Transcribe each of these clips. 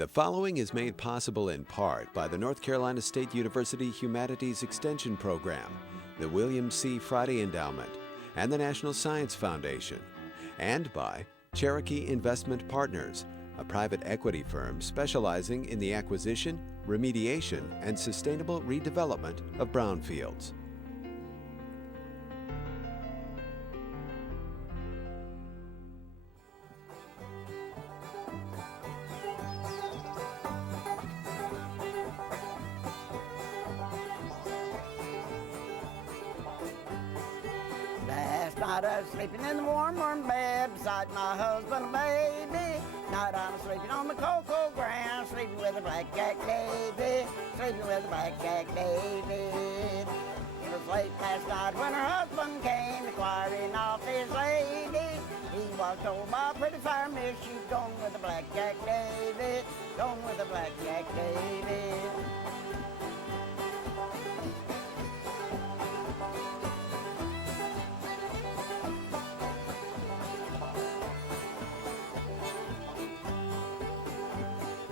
The following is made possible in part by the North Carolina State University Humanities Extension Program, the William C. Friday Endowment, and the National Science Foundation, and by Cherokee Investment Partners, a private equity firm specializing in the acquisition, remediation, and sustainable redevelopment of brownfields. Last night I was sleeping in the warm, warm bed beside my husband and baby. Night I'm sleeping on the cocoa ground, sleeping with a blackjack David, sleeping with a blackjack David. It was late last night when her husband came inquiring off his lady. He walked over by a pretty fire miss, she's going with a blackjack David, going with a blackjack David.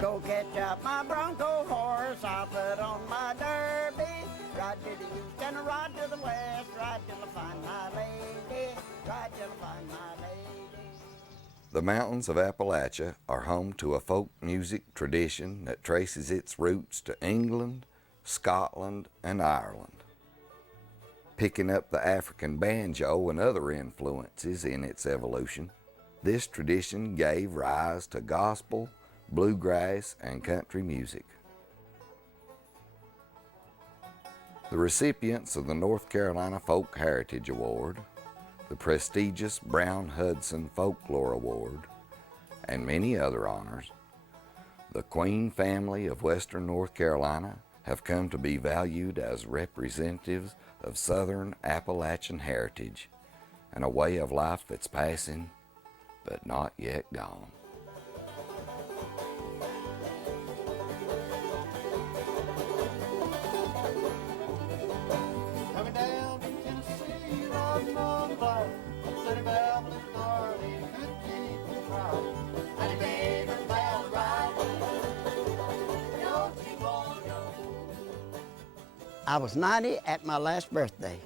Go catch up my Bronco horse, I'll put on my derby. Ride to the east and ride to the west, ride till I find my lady, ride till I find my lady. The mountains of Appalachia are home to a folk music tradition that traces its roots to England, Scotland, and Ireland. Picking up the African banjo and other influences in its evolution, this tradition gave rise to gospel, bluegrass, and country music. The recipients of the North Carolina Folk Heritage Award, the prestigious Brown-Hudson Folklore Award, and many other honors, the Queen family of Western North Carolina have come to be valued as representatives of Southern Appalachian heritage and a way of life that's passing but not yet gone. I was 90 at my last birthday.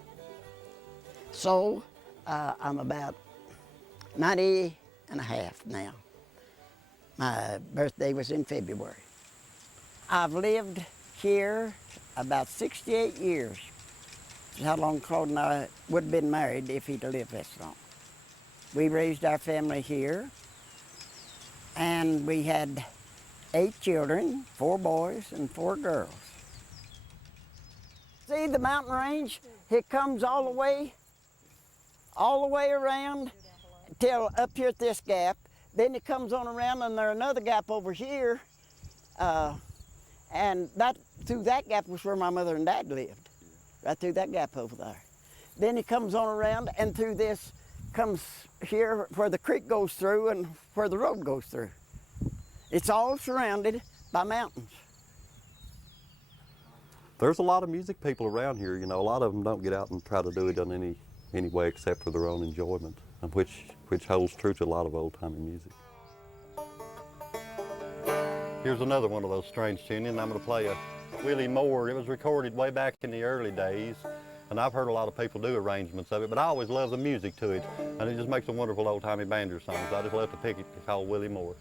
So I'm about 90 and a half now. My birthday was in February. I've lived here about 68 years. That's how long Claude and I would have been married if he'd lived this long. We raised our family here, and we had 8 children, 4 boys and 4 girls. See the mountain range? It comes all the way around till up here at this gap. Then it comes on around, and there's another gap over here. And through that gap was where my mother and dad lived, right through that gap over there. Then it comes on around, and through this comes here where the creek goes through and where the road goes through. It's all surrounded by mountains. There's a lot of music people around here. You know, a lot of them don't get out and try to do it in any way except for their own enjoyment, and which holds true to a lot of old-timey music. Here's another one of those strange tunes, and I'm going to play a Willie Moore. It was recorded way back in the early days, and I've heard a lot of people do arrangements of it, but I always love the music to it, and it just makes a wonderful old-timey banjo song, so I just love to pick it. It's called Willie Moore.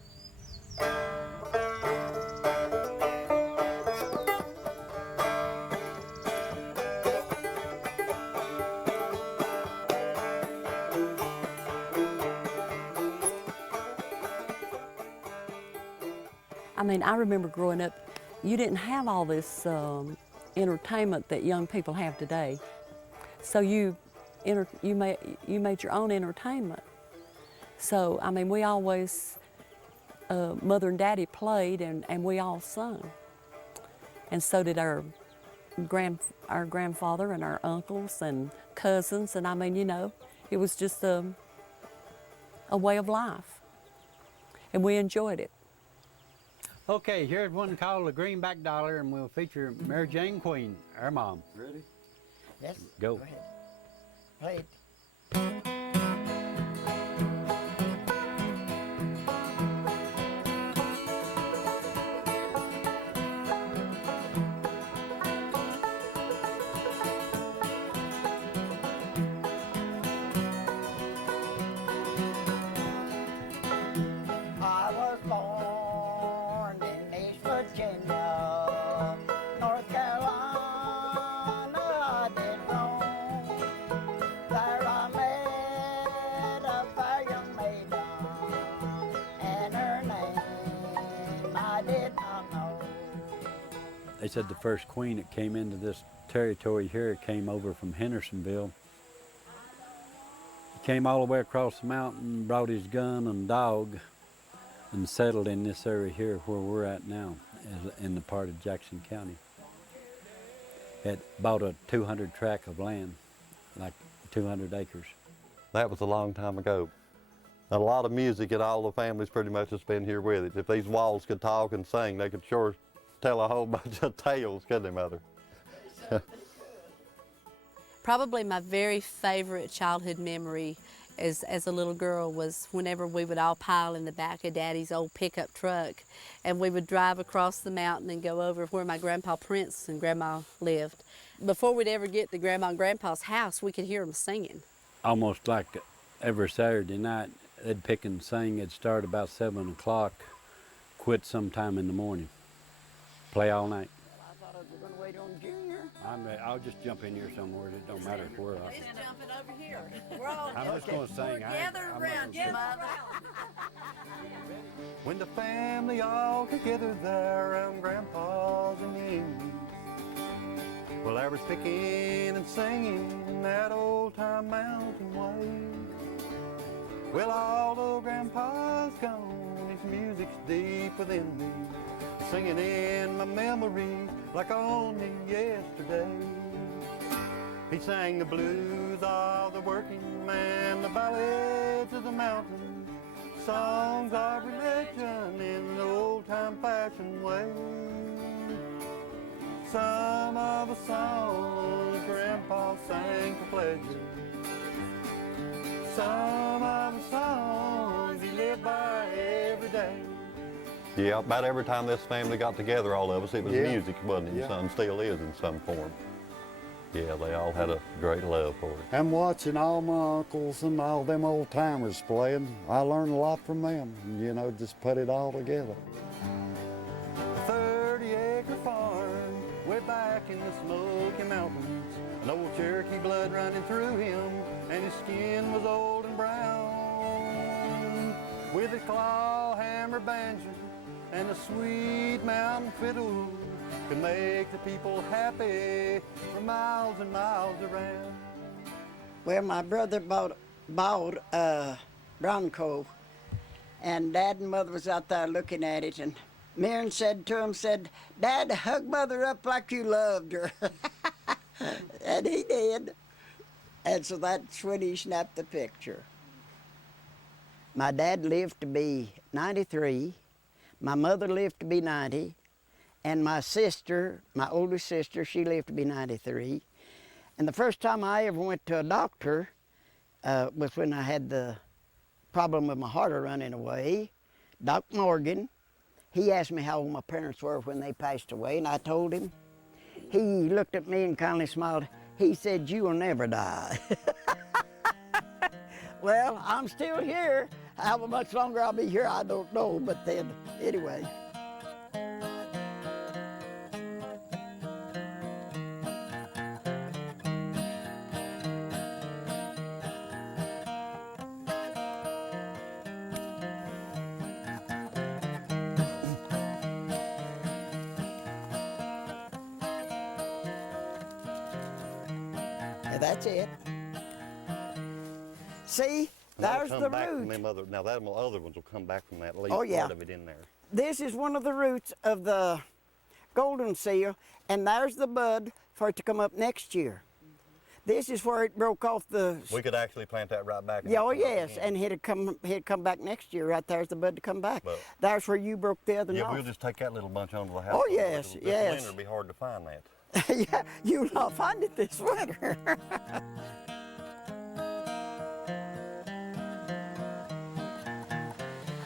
I mean, I remember growing up, you didn't have all this entertainment that young people have today. So you made your own entertainment. So, I mean, we always, Mother and Daddy played and we all sung. And so did our grandfather and our uncles and cousins. And I mean, you know, it was just a way of life. And we enjoyed it. Okay, here's one called the Greenback Dollar, and we'll feature Mary Jane Queen, our mom. Ready? Yes. Go. Go ahead. Play it. said the first queen that came into this territory here came over from Hendersonville. He came all the way across the mountain, brought his gun and dog, and settled in this area here where we're at now, in the part of Jackson County. Had bought a 200 tract of land, like 200 acres. That was a long time ago. A lot of music, and all the families pretty much has been here with it. If these walls could talk and sing, they could sure tell a whole bunch of tales, couldn't they, Mother? Probably my very favorite childhood memory as a little girl was whenever we would all pile in the back of Daddy's old pickup truck, and we would drive across the mountain and go over where my Grandpa Prince and Grandma lived. Before we'd ever get to Grandma and Grandpa's house, we could hear them singing. Almost like every Saturday night, they'd pick and sing. It'd start about 7 o'clock, quit sometime in the morning, play all night. I thought I was going to wait on Junior. I'll just jump in here somewhere. It don't matter where. Just jumping over here. We're all I'm just going to sing. gathered around you, Mother. When the family all together there around Grandpa's and Amy's, well, I was picking and singing that old-time mountain way. Well, although Grandpa's gone, his music's deep within me, singing in my memory like only yesterday. He sang the blues of the working man, the ballads of the mountains, songs of religion in the old-time fashioned way. Some of the songs Grandpa sang for pleasure, some of the songs he lived by every day. Yeah, about every time this family got together, all of us, it was music, wasn't it? Yeah. Son still is in some form. Yeah, they all had a great love for it. And watching all my uncles and all them old timers playing, I learned a lot from them. You know, just put it all together. 30-acre farm, way back in the Smoky Mountains. An old Cherokee blood running through him, and his skin was old and brown. With a claw hammer banjo and a sweet mountain fiddle, could make the people happy for miles and miles around. Well, my brother bought Bronco, and Dad and Mother was out there looking at it, and Mirren said to him, "Dad, hug Mother up like you loved her." And he did. And so that's when he snapped the picture. My dad lived to be 93, my mother lived to be 90, and my sister, my oldest sister, she lived to be 93. And the first time I ever went to a doctor was when I had the problem with my heart running away. Doc Morgan, he asked me how old my parents were when they passed away, and I told him. He looked at me and kindly smiled. He said, "You will never die." Well, I'm still here. How much longer I'll be here, I don't know, but then, anyway. Yeah, that's it. See, there's the root. Now that other ones will come back from that leaf Oh, yeah. part of it in there. This is one of the roots of the golden seal, and there's the bud for it to come up next year. This is where it broke off the. We could actually plant that right back. Yeah, oh yes, and he'd come back next year. Right there's the bud to come back. But- There's where you broke the other Yeah, off. we'll just take that little bunch onto the house. Oh, yes, This yes. winter, it'll be hard to find that. Yeah, you'll not find it this winter.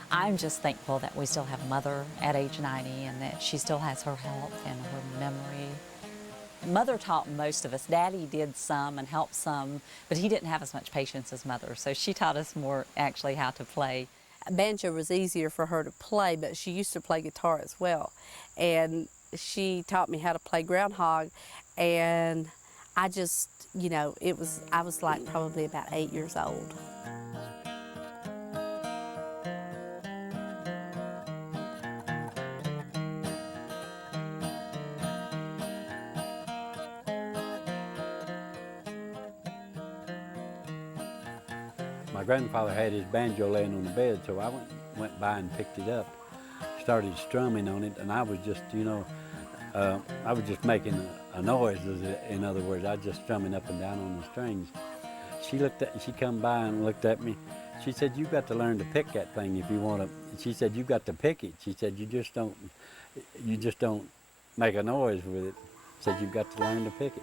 I'm just thankful that we still have Mother at age 90 and that she still has her health and her memory. Mother taught most of us. Daddy did some and helped some, but he didn't have as much patience as Mother, so she taught us more actually how to play. Banjo was easier for her to play, but she used to play guitar as well. And she taught me how to play groundhog, and I just, you know, I was like probably about 8 years old. my grandfather had his banjo laying on the bed, so I went by and picked it up, started strumming on it, and I was just, I was just making a noise. In other words, I was just strumming up and down on the strings. She come by and looked at me. She said, "You got to learn to pick that thing if you want to." She said, "You got to pick it." She said, you just don't make a noise with it." Said, "You've got to learn to pick it."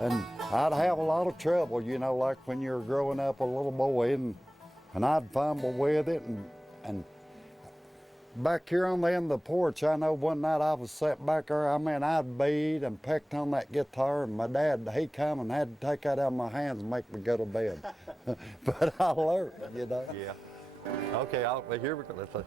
And I'd have a lot of trouble, like when you're growing up a little boy, and I'd fumble with it. And back here on the end of the porch, I know one night I was sat back there, I'd beat and pecked on that guitar, and my dad, he come and had to take that out of my hands and make me go to bed. But I learned, Yeah. Okay, here we go. Let's see.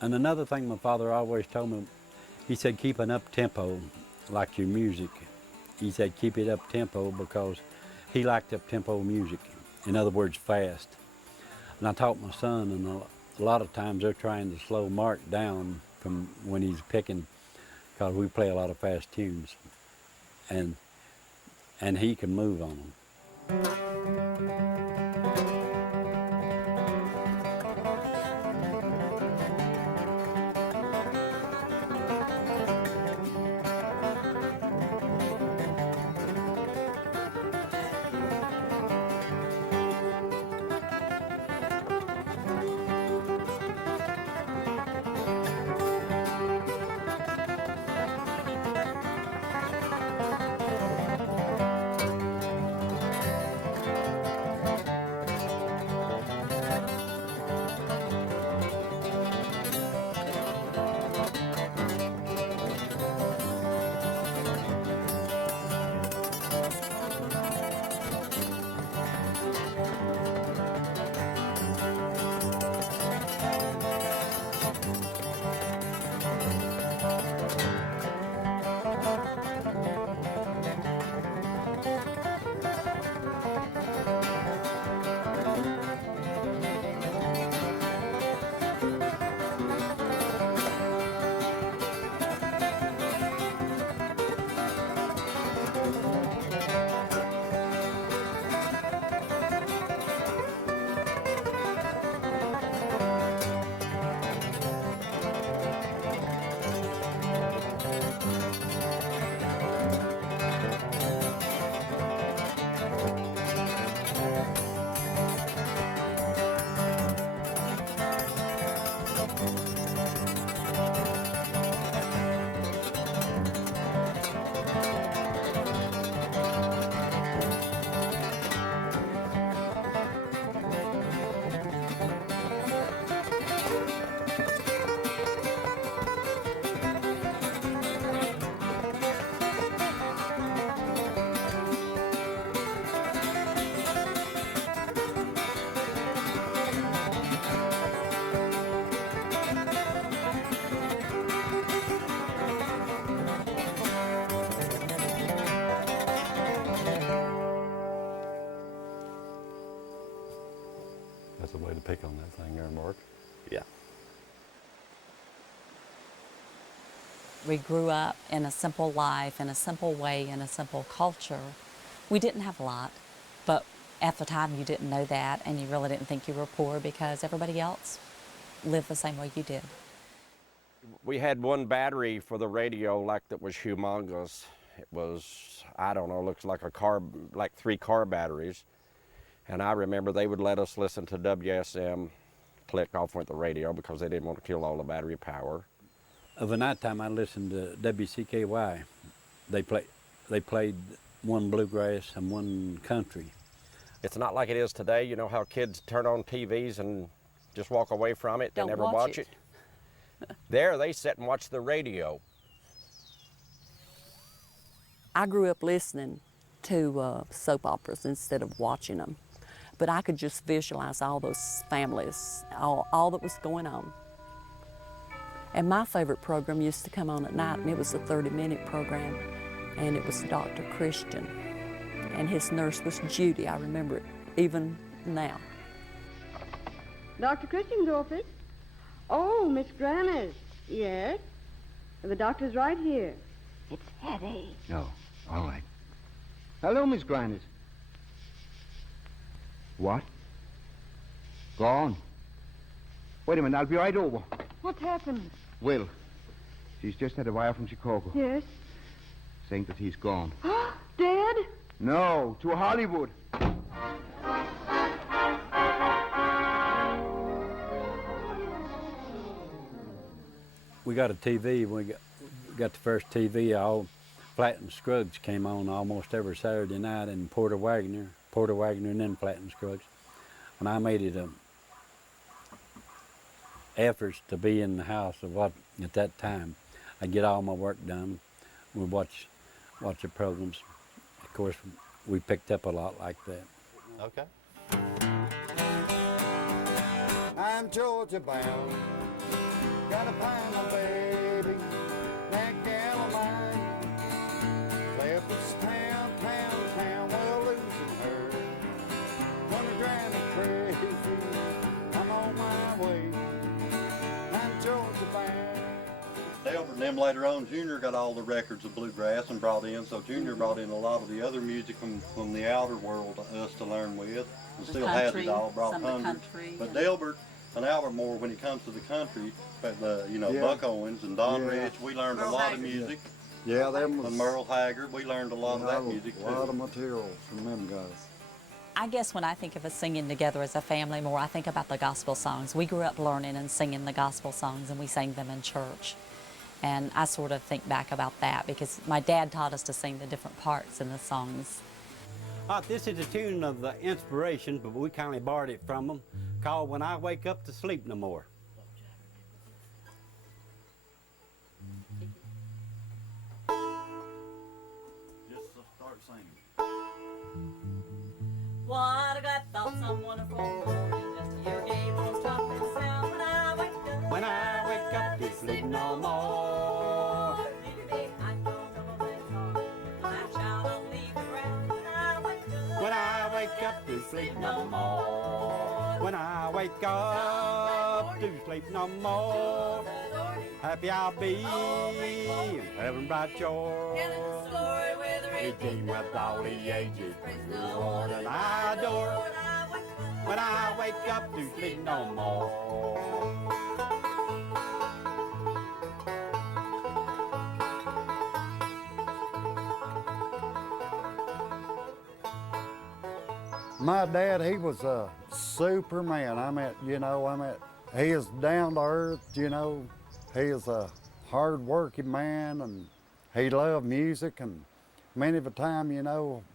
And another thing my father always told me, he said, keep an up-tempo like your music. He said, keep it up-tempo because he liked up-tempo music. In other words, fast. And I taught my son, and a lot of times they're trying to slow Mark down from when he's picking, because we play a lot of fast tunes. And he can move on them. That's a way to pick on that thing there, Mark. Yeah. We grew up in a simple life, in a simple way, in a simple culture. We didn't have a lot, but At the time, you didn't know that, and you really didn't think you were poor because everybody else lived the same way you did. We had one battery for the radio, like, that was humongous. It was, I don't know, looks like a car, like 3 car batteries. And I remember they would let us listen to WSM, click off with the radio because they didn't want to kill all the battery power. Of a nighttime, I listened to WCKY. They played one bluegrass and one country. It's not like it is today. You know how kids turn on TVs and just walk away from it and never watch it? There, they sit and watch the radio. I grew up listening to soap operas instead of watching them, but I could just visualize all those families, all that was going on. And my favorite program used to come on at night, and it was a 30-minute program, and it was Dr. Christian, and his nurse was Judy. I remember it even now. Dr. Christian's office? Oh, Miss Granners. Yes? The doctor's right here. It's Hetty. Oh, all right. Hello, Miss Granners. What? Gone? Wait a minute, I'll be right over. What's happened? Will, she's just had a wire from Chicago. Yes? Saying that he's gone. Dead? No, to Hollywood. We got a TV. We got the first TV. All Flat and Scruggs came on almost every Saturday night, and Porter Wagner, and then Flat and Scruggs. And I made it efforts to be in the house of what at that time I'd get all my work done. We'd watch the programs. Of course, we picked up a lot like that. Okay. I'm Georgia bound, gotta find my baby, that gal of mine. Left this town, well losing her. Gonna drive me crazy, I'm on my way. I'm Georgia bound. Delbert and them later on, Junior got all the records of bluegrass and brought in, so Junior brought in a lot of the other music from the outer world to us to learn with, and still has it all, brought hundreds. But Delbert and Albert Moore, when it comes to the country, Buck Owens and Don Rich, we learned a lot of music. Yeah, them was... And Merle Haggard, we learned a lot of that music too. A lot of material from them guys. I guess when I think of us singing together as a family more, I think about the gospel songs. We grew up learning and singing the gospel songs, and we sang them in church. And I sort of think back about that because my dad taught us to sing the different parts in the songs. This is a tune of the Inspiration, but we kindly borrowed it from them, called When I Wake Up to Sleep No More. Just start singing. What I got thought some wonderful morning, just to hear Gabriel's trumpet sound. When I wake up to sleep no more. When I wake up to sleep no more. When I wake up to sleep no more. Happy I'll be in heaven bright shore. Redeemed with all the ages, the Lord and I adore. When I wake up to sleep no more. My dad, he was a Superman. He is down to earth, He is a hard-working man, and he loved music. And many of the time,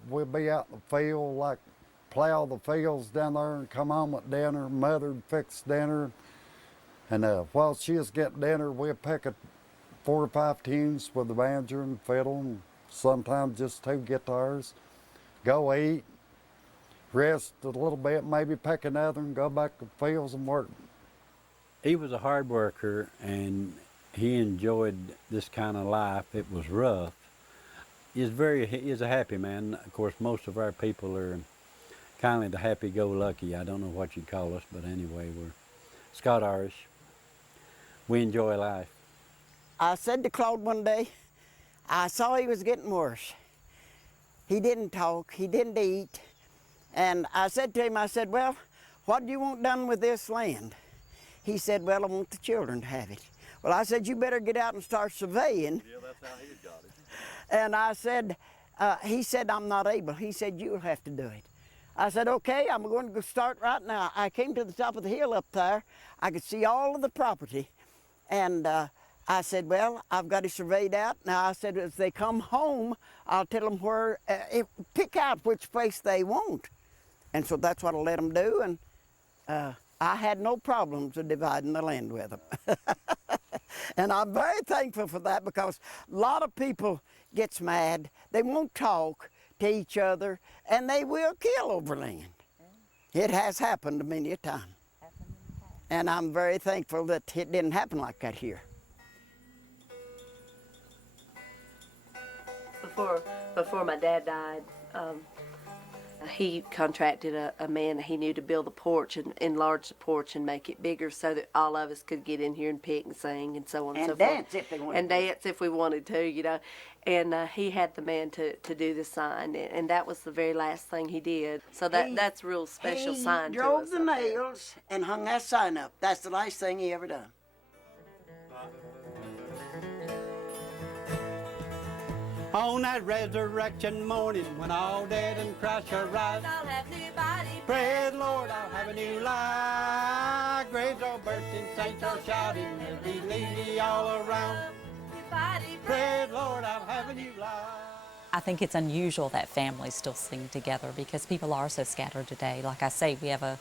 we'll be out in the field, like plow the fields down there and come home with dinner. Mother'd fix dinner. And while she was getting dinner, we'd pick 4 or 5 tunes with the banjo and fiddle, and sometimes just 2 guitars. Go eat. Rest a little bit, maybe pick another and go back to the fields and work. He was a hard worker and he enjoyed this kind of life. It was rough. He is a happy man. Of course, most of our people are kind of the happy-go-lucky. I don't know what you'd call us, but anyway, we're Scott-Irish. We enjoy life. I said to Claude one day, I saw he was getting worse. He didn't talk, he didn't eat. And I said to him, I said, well, what do you want done with this land? He said, well, I want the children to have it. Well, I said, you better get out and start surveying. Yeah, that's how he got it. And I said, he said, I'm not able. He said, you'll have to do it. I said, okay, I'm going to go start right now. I came to the top of the hill up there. I could see all of the property. And I said, well, I've got it surveyed out. Now, I said, as they come home, I'll tell them where, pick out which place they want. And so that's what I let them do. And I had no problems with dividing the land with them. And I'm very thankful for that, because a lot of people gets mad. They won't talk to each other, and they will kill over land. It has happened many a time. And I'm very thankful that it didn't happen like that here. Before my dad died, he contracted a man that he knew to build the porch and enlarge the porch and make it bigger so that all of us could get in here and pick and sing and so on and so forth. And dance if they wanted and dance if we wanted to, you know. And he had the man to do the sign, and that was the very last thing he did. So that's a real special sign to us. He drove the nails and hung that sign up. That's the last thing he ever done. On that resurrection morning, when all dead in Christ shall rise, I'll have new body. praise the Lord, I'll have a new life. Graves are bursting, saints are shouting, there'll be lady all around. Praise the Lord, I'll have a new life. I think it's unusual that families still sing together, because people are so scattered today. Like I say, we have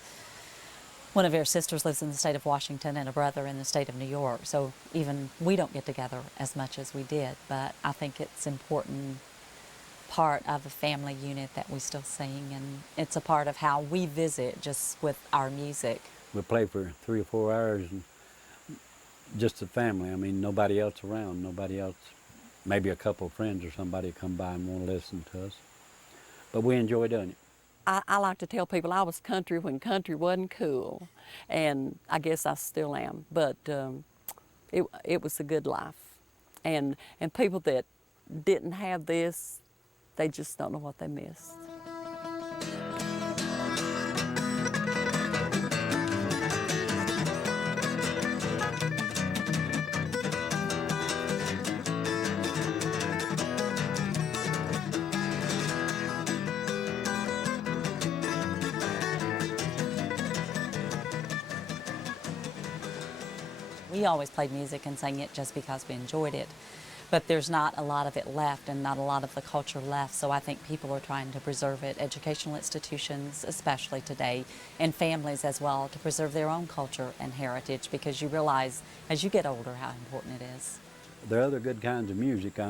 one of our sisters lives in the state of Washington and a brother in the state of New York. So even we don't get together as much as we did. But I think it's an important part of the family unit that we still sing, and it's a part of how we visit just with our music. We play for 3 or 4 hours, and just the family. I mean, nobody else around, nobody else. Maybe a couple of friends or somebody come by and want to listen to us. But we enjoy doing it. I like to tell people I was country when country wasn't cool, and I guess I still am, but it was a good life. And people that didn't have this, they just don't know what they missed. We always played music and sang it just because we enjoyed it. But there's not a lot of it left, and not a lot of the culture left, so I think people are trying to preserve it, educational institutions especially today, and families as well, to preserve their own culture and heritage, because you realize as you get older how important it is. There are other good kinds of music. I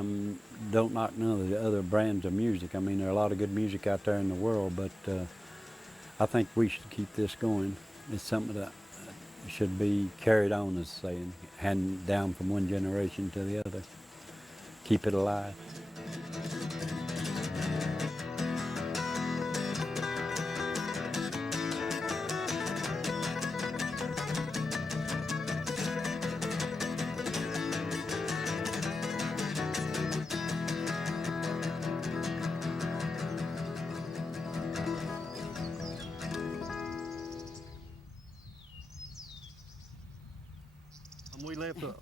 don't knock none of the other brands of music. I mean, there are a lot of good music out there in the world, but I think we should keep this going. It's something that should be carried on, as saying, handed down from one generation to the other. Keep it alive.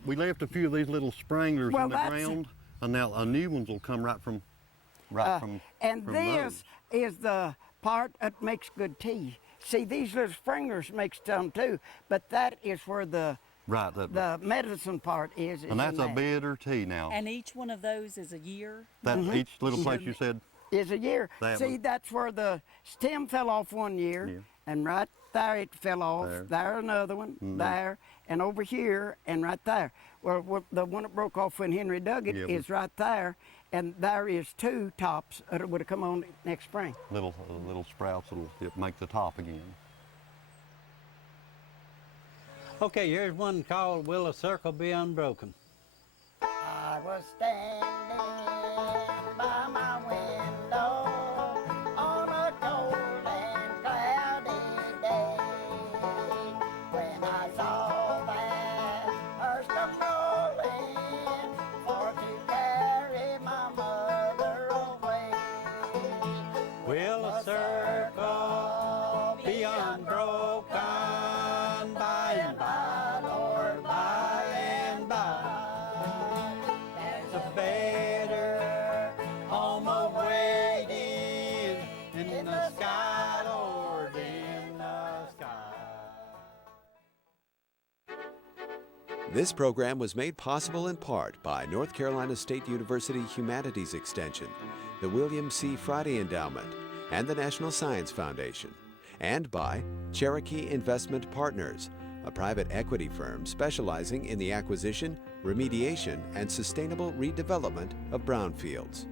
We left a few of these little sprinklers in the ground, and now new ones will come right from And this those. is the part that makes good tea. See, these little sprinklers make some too, but that is where the medicine part is. And that's a bitter tea now. And each one of those is a year? That each little place you said is a year. See, one. that's where the stem fell off one year, and right there it fell off. There another one, there, and over here, and right there. Well, the one that broke off when Henry dug it is right there, and there is 2 tops that would have come on next spring. Little sprouts that'll make the top again. Okay, here's one called Will a Circle Be Unbroken? I was standing by my window on a cold and cloudy day when I saw that hearse come rolling for to carry my mother away. Will a circle This program was made possible in part by North Carolina State University Humanities Extension, the William C. Friday Endowment, and the National Science Foundation, and by Cherokee Investment Partners, a private equity firm specializing in the acquisition, remediation, and sustainable redevelopment of brownfields.